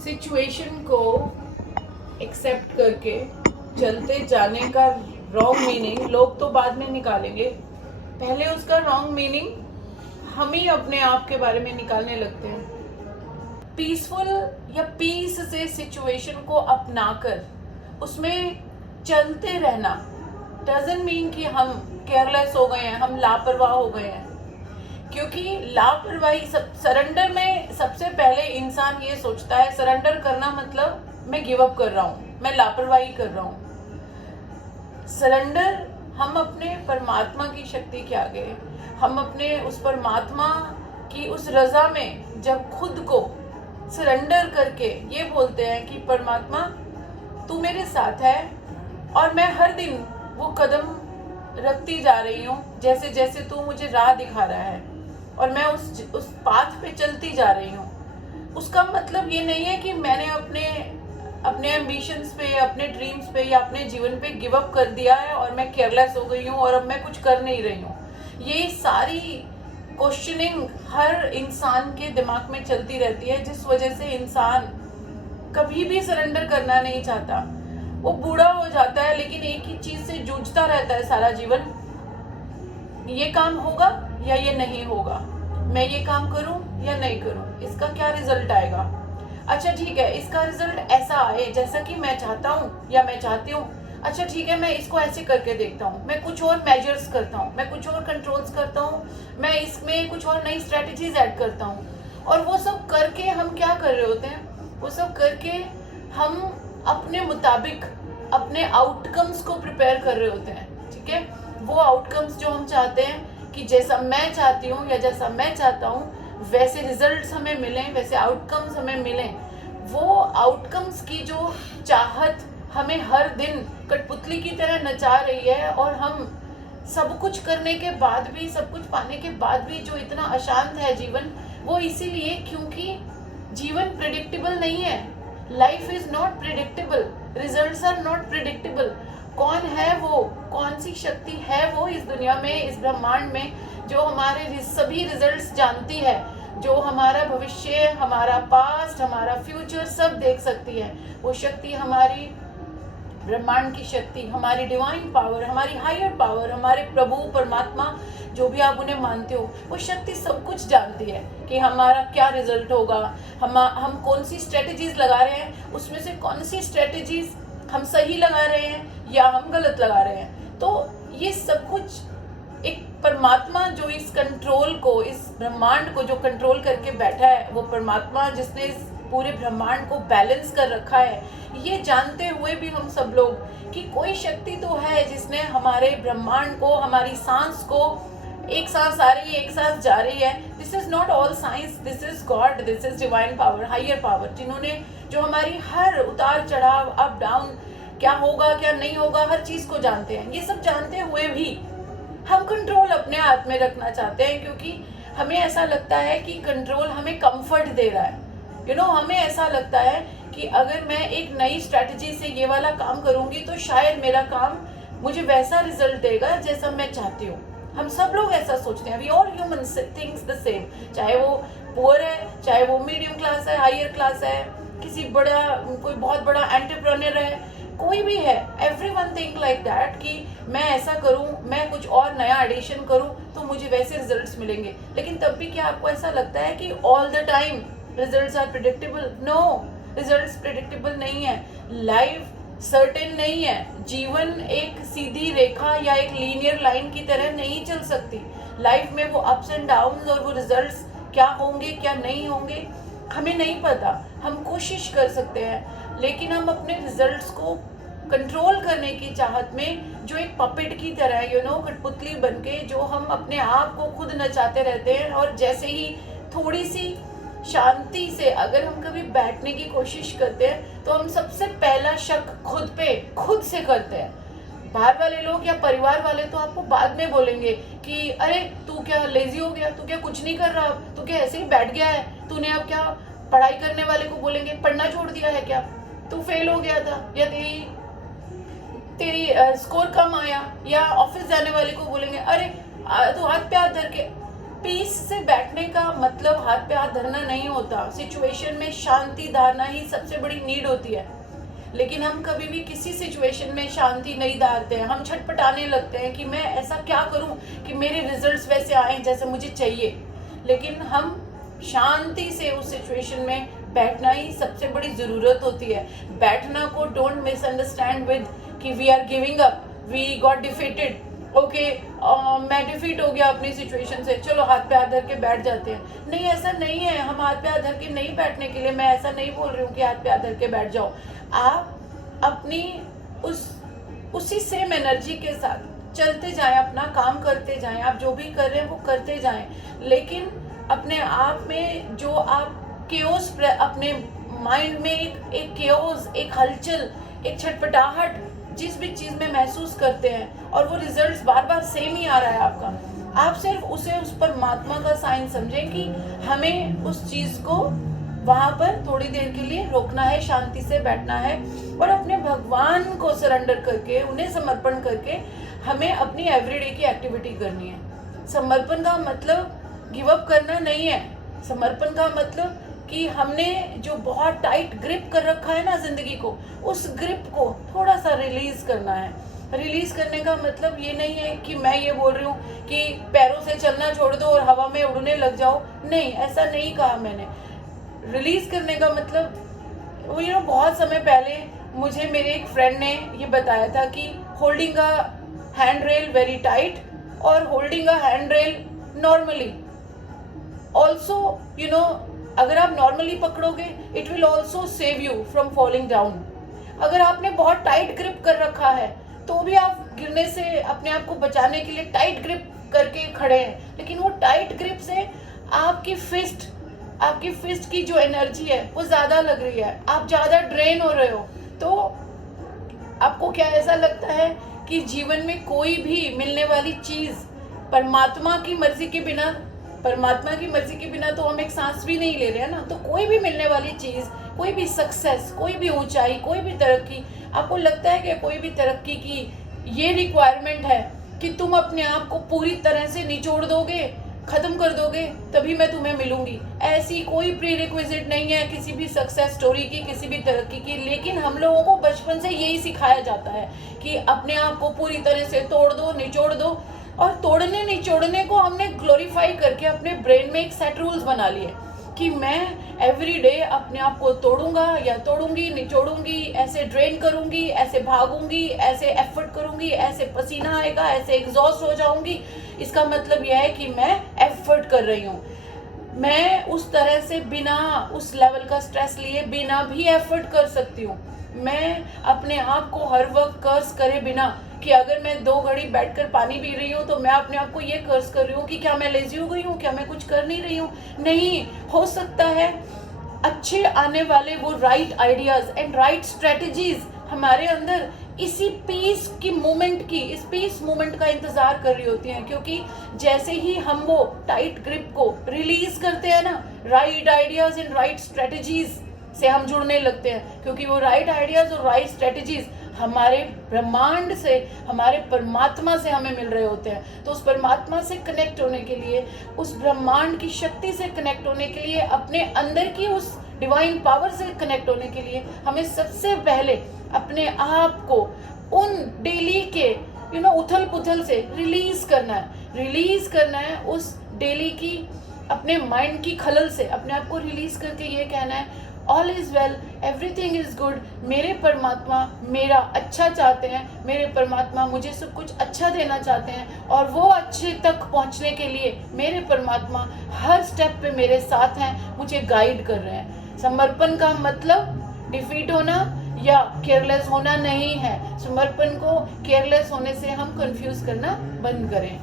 Situation को accept करके चलते जाने का रॉन्ग मीनिंग लोग तो बाद में निकालेंगे, पहले उसका रॉन्ग मीनिंग हम ही अपने आप के बारे में निकालने लगते हैं। पीसफुल या पीस से सिचुएशन को अपनाकर उसमें चलते रहना डजंट मीन कि हम केयरलेस हो गए हैं, हम लापरवाह हो गए हैं। क्योंकि लापरवाही सरेंडर में सबसे पहले इंसान ये सोचता है, सरेंडर करना मतलब मैं गिव अप कर रहा हूँ, मैं लापरवाही कर रहा हूँ। सरेंडर हम अपने परमात्मा की शक्ति के आगे, हम अपने उस परमात्मा की उस रजा में जब खुद को सरेंडर करके ये बोलते हैं कि परमात्मा तू मेरे साथ है और मैं हर दिन वो कदम रखती जा रही हूँ जैसे जैसे तू मुझे राह दिखा रहा है और मैं उस पाथ पे चलती जा रही हूँ। उसका मतलब ये नहीं है कि मैंने अपने एम्बिशंस पे, अपने ड्रीम्स पे या अपने जीवन पे गिव अप कर दिया है और मैं केयरलेस हो गई हूँ और अब मैं कुछ कर नहीं रही हूँ। ये सारी क्वेश्चनिंग हर इंसान के दिमाग में चलती रहती है, जिस वजह से इंसान कभी भी सरेंडर करना नहीं चाहता। वो बूढ़ा हो जाता है लेकिन एक ही चीज से जूझता रहता है सारा जीवन, ये काम होगा या ये नहीं होगा, मैं ये काम करूं या नहीं करूं, इसका क्या रिजल्ट आएगा। अच्छा ठीक है, इसका रिजल्ट ऐसा आए जैसा कि मैं चाहता हूं या मैं चाहती हूं। अच्छा ठीक है, मैं इसको ऐसे करके देखता हूं, मैं कुछ और मेजर्स करता हूं, मैं कुछ और कंट्रोल्स करता हूं, मैं इसमें कुछ और नई स्ट्रेटजीज ऐड करता हूं। और वो सब करके हम क्या कर रहे होते हैं, वो सब करके हम अपने मुताबिक अपने आउटकम्स को प्रिपेयर कर रहे होते हैं। ठीक है, वो आउटकम्स जो हम चाहते हैं कि जैसा मैं चाहती हूँ या जैसा मैं चाहता हूँ वैसे रिजल्ट्स हमें मिलें, वैसे आउटकम्स हमें मिलें, वो आउटकम्स की जो चाहत हमें हर दिन कठपुतली की तरह नचा रही है और हम सब कुछ करने के बाद भी, सब कुछ पाने के बाद भी जो इतना अशांत है जीवन, वो इसीलिए क्योंकि जीवन प्रिडिक्टेबल नहीं है। Life is not predictable, results are not predictable. कौन है वो, कौन सी शक्ति है वो इस दुनिया में, इस ब्रह्मांड में जो हमारे सभी रिजल्ट्स जानती है, जो हमारा भविष्य, हमारा पास्ट, हमारा फ्यूचर सब देख सकती है। वो शक्ति हमारी ब्रह्मांड की शक्ति, हमारी डिवाइन पावर, हमारी हायर पावर, हमारे प्रभु परमात्मा जो भी आप उन्हें मानते हो, वो शक्ति सब कुछ जानती है कि हमारा क्या रिजल्ट होगा, हम कौन सी स्ट्रेटजीज लगा रहे हैं, उसमें से कौन सी स्ट्रेटजीज हम सही लगा रहे हैं या हम गलत लगा रहे हैं। तो ये सब कुछ एक परमात्मा जो इस कंट्रोल को, इस ब्रह्मांड को जो कंट्रोल करके बैठा है, वो परमात्मा जिसने इस पूरे ब्रह्मांड को बैलेंस कर रखा है, ये जानते हुए भी हम सब लोग कि कोई शक्ति तो है जिसने हमारे ब्रह्मांड को, हमारी सांस को, एक सांस आ रही है, एक सांस जा रही है, this is not all science, this is God, this is divine power, higher power, जिन्होंने जो हमारी हर उतार चढ़ाव, अप डाउन, क्या होगा क्या नहीं होगा, हर चीज को जानते हैं। ये सब जानते हुए भी हम कंट्रोल अपने हाथ में रखना चाहते हैं क्योंकि हमें ऐसा लगता है कि कंट्रोल हमें कंफर्ट दे रहा है। हमें ऐसा लगता है कि अगर मैं एक नई स्ट्रेटजी से ये वाला काम करूंगी तो शायद मेरा काम मुझे वैसा रिजल्ट देगा जैसा मैं चाहती हूँ। हम सब लोग ऐसा सोचते हैं। We all humans thinks the same, चाहे वो पुअर है, चाहे वो मीडियम क्लास है, हायर क्लास है, किसी कोई बहुत बड़ा एंटरप्रेन्योर है, कोई भी है, एवरीवन थिंक लाइक दैट कि मैं ऐसा करूं, मैं कुछ और नया एडिशन करूं तो मुझे वैसे रिजल्ट्स मिलेंगे। लेकिन तब भी क्या आपको ऐसा लगता है कि all the time results are predictable? No, results predictable नहीं है। लाइफ सर्टेन नहीं है। जीवन एक सीधी रेखा या एक लीनियर लाइन की तरह नहीं चल सकती। लाइफ में वो अप्स एंड डाउन्स और वो रिजल्ट्स क्या होंगे क्या नहीं होंगे हमें नहीं पता। हम कोशिश कर सकते हैं लेकिन हम अपने रिजल्ट्स को कंट्रोल करने की चाहत में जो एक पपेट की तरह कठपुतली बनके जो हम अपने आप को खुद नचाते रहते हैं, और जैसे ही थोड़ी सी शांति से अगर हम कभी बैठने की कोशिश करते हैं तो हम सबसे पहला शक खुद से करते हैं। बाहर वाले लोग या परिवार वाले तो आपको बाद में बोलेंगे कि अरे तू क्या लेजी हो गया, तू क्या कुछ नहीं कर रहा, तू क्या ऐसे ही बैठ गया है, तूने अब क्या पढ़ाई करने वाले को बोलेंगे पढ़ना छोड़ दिया है क्या, तू फेल हो गया था, या तेरी स्कोर कम आया, या ऑफिस जाने वाले को बोलेंगे अरे तू हाथ पे हाथ धर के पीस से बैठने का मतलब हाथ पे हाथ धरना नहीं होता। सिचुएशन में शांति धारना ही सबसे बड़ी नीड होती है, लेकिन हम कभी भी किसी सिचुएशन में शांति नहीं धारते हैं। हम छटपटाने लगते हैं कि मैं ऐसा क्या करूं कि मेरे रिजल्ट्स वैसे आए जैसे मुझे चाहिए, लेकिन हम शांति से उस सिचुएशन में बैठना ही सबसे बड़ी ज़रूरत होती है। बैठना को डोंट मिसअंडरस्टैंड विद कि we are giving up, we got defeated, okay मैं डिफीट हो गया अपनी सिचुएशन से, चलो हाथ पे हाथ धर के बैठ जाते हैं। नहीं, ऐसा नहीं है। हम हाथ पे हाथ धर के नहीं बैठने के लिए, मैं ऐसा नहीं बोल रही हूँ कि हाथ पे हाथ धर के बैठ जाओ। आप अपनी उसी सेम एनर्जी के साथ चलते जाएं, अपना काम करते जाएं, आप जो भी कर रहे हैं वो करते जाएं, लेकिन अपने आप में जो आप केओस, अपने माइंड में एक केओस, एक हलचल, एक छटपटाहट जिस भी चीज़ में महसूस करते हैं और वो रिजल्ट्स बार बार सेम ही आ रहा है आपका, आप सिर्फ उसे उस परमात्मा का साइन समझें कि हमें उस चीज़ को वहाँ पर थोड़ी देर के लिए रोकना है, शांति से बैठना है और अपने भगवान को सरेंडर करके, उन्हें समर्पण करके हमें अपनी एवरीडे की एक्टिविटी करनी है। समर्पण का मतलब गिव अप करना नहीं है। समर्पण का मतलब कि हमने जो बहुत टाइट ग्रिप कर रखा है ना जिंदगी को, उस ग्रिप को थोड़ा सा रिलीज करना है। रिलीज करने का मतलब ये नहीं है कि मैं ये बोल रही हूँ कि पैरों से चलना छोड़ दो और हवा में उड़ने लग जाओ, नहीं, ऐसा नहीं कहा मैंने। रिलीज करने का मतलब वो बहुत समय पहले मुझे मेरे एक फ्रेंड ने ये बताया था कि holding a hand rail very tight और holding a hand rail normally also, अगर आप नॉर्मली पकड़ोगे it will also save you from falling down. अगर आपने बहुत टाइट ग्रिप कर रखा है तो भी आप गिरने से अपने आप को बचाने के लिए टाइट ग्रिप करके खड़े हैं, लेकिन वो टाइट ग्रिप से आपकी फिस्ट की जो एनर्जी है वो ज़्यादा लग रही है, आप ज़्यादा ड्रेन हो रहे हो। तो आपको क्या ऐसा लगता है कि जीवन में कोई भी मिलने वाली चीज़ परमात्मा की मर्जी के बिना तो हम एक सांस भी नहीं ले रहे हैं ना। तो कोई भी मिलने वाली चीज़, कोई भी सक्सेस, कोई भी ऊंचाई, कोई भी तरक्की, आपको लगता है कि कोई भी तरक्की की ये रिक्वायरमेंट है कि तुम अपने आप को पूरी तरह से निचोड़ दोगे, ख़त्म कर दोगे तभी मैं तुम्हें मिलूंगी? ऐसी कोई प्री रिक्विजिट नहीं है किसी भी सक्सेस स्टोरी की, किसी भी तरक्की की। लेकिन हम लोगों को बचपन से यही सिखाया जाता है कि अपने आप को पूरी तरह से तोड़ दो, निचोड़ दो, और तोड़ने निचोड़ने को हमने ग्लोरीफाई करके अपने ब्रेन में एक सेट रूल्स बना लिए कि मैं एवरी डे अपने आप को तोड़ूंगा या तोड़ूंगी, निचोड़ूंगी, ऐसे ड्रेन करूंगी, ऐसे भागूंगी, ऐसे एफर्ट करूंगी, ऐसे पसीना आएगा, ऐसे एग्जॉस्ट हो जाऊंगी। इसका मतलब यह है कि मैं एफर्ट कर रही हूँ। मैं उस तरह से बिना उस लेवल का स्ट्रेस लिए बिना भी एफर्ट कर सकती हूँ। मैं अपने आप को हर वक्त कर्स करे बिना कि अगर मैं 2 घड़ी बैठकर पानी पी रही हूँ तो मैं अपने आप को ये कर्स कर रही हूँ कि क्या मैं लेजी हो गई हूँ, क्या मैं कुछ कर नहीं रही हूँ। नहीं, हो सकता है अच्छे आने वाले वो right ideas and right strategies हमारे अंदर इसी पीस मूवमेंट का इंतजार कर रही होती हैं, क्योंकि जैसे ही हम वो टाइट ग्रिप को रिलीज करते हैं ना, right ideas and right strategies से हम जुड़ने लगते हैं, क्योंकि वो राइट आइडियाज और राइट स्ट्रेटजीज हमारे ब्रह्मांड से, हमारे परमात्मा से हमें मिल रहे होते हैं। तो उस परमात्मा से कनेक्ट होने के लिए, उस ब्रह्मांड की शक्ति से कनेक्ट होने के लिए, अपने अंदर की उस डिवाइन पावर से कनेक्ट होने के लिए हमें सबसे पहले अपने आप को उन डेली के उथल पुथल से रिलीज करना है उस डेली की अपने माइंड की खलल से अपने आप को रिलीज करके ये कहना है all is well, everything is good. मेरे परमात्मा मेरा अच्छा चाहते हैं, मेरे परमात्मा मुझे सब कुछ अच्छा देना चाहते हैं, और वो अच्छे तक पहुंचने के लिए मेरे परमात्मा हर स्टेप पे मेरे साथ हैं, मुझे गाइड कर रहे हैं। समर्पण का मतलब डिफीट होना या केयरलेस होना नहीं है। समर्पण को केयरलेस होने से हम कंफ्यूज करना बंद करें।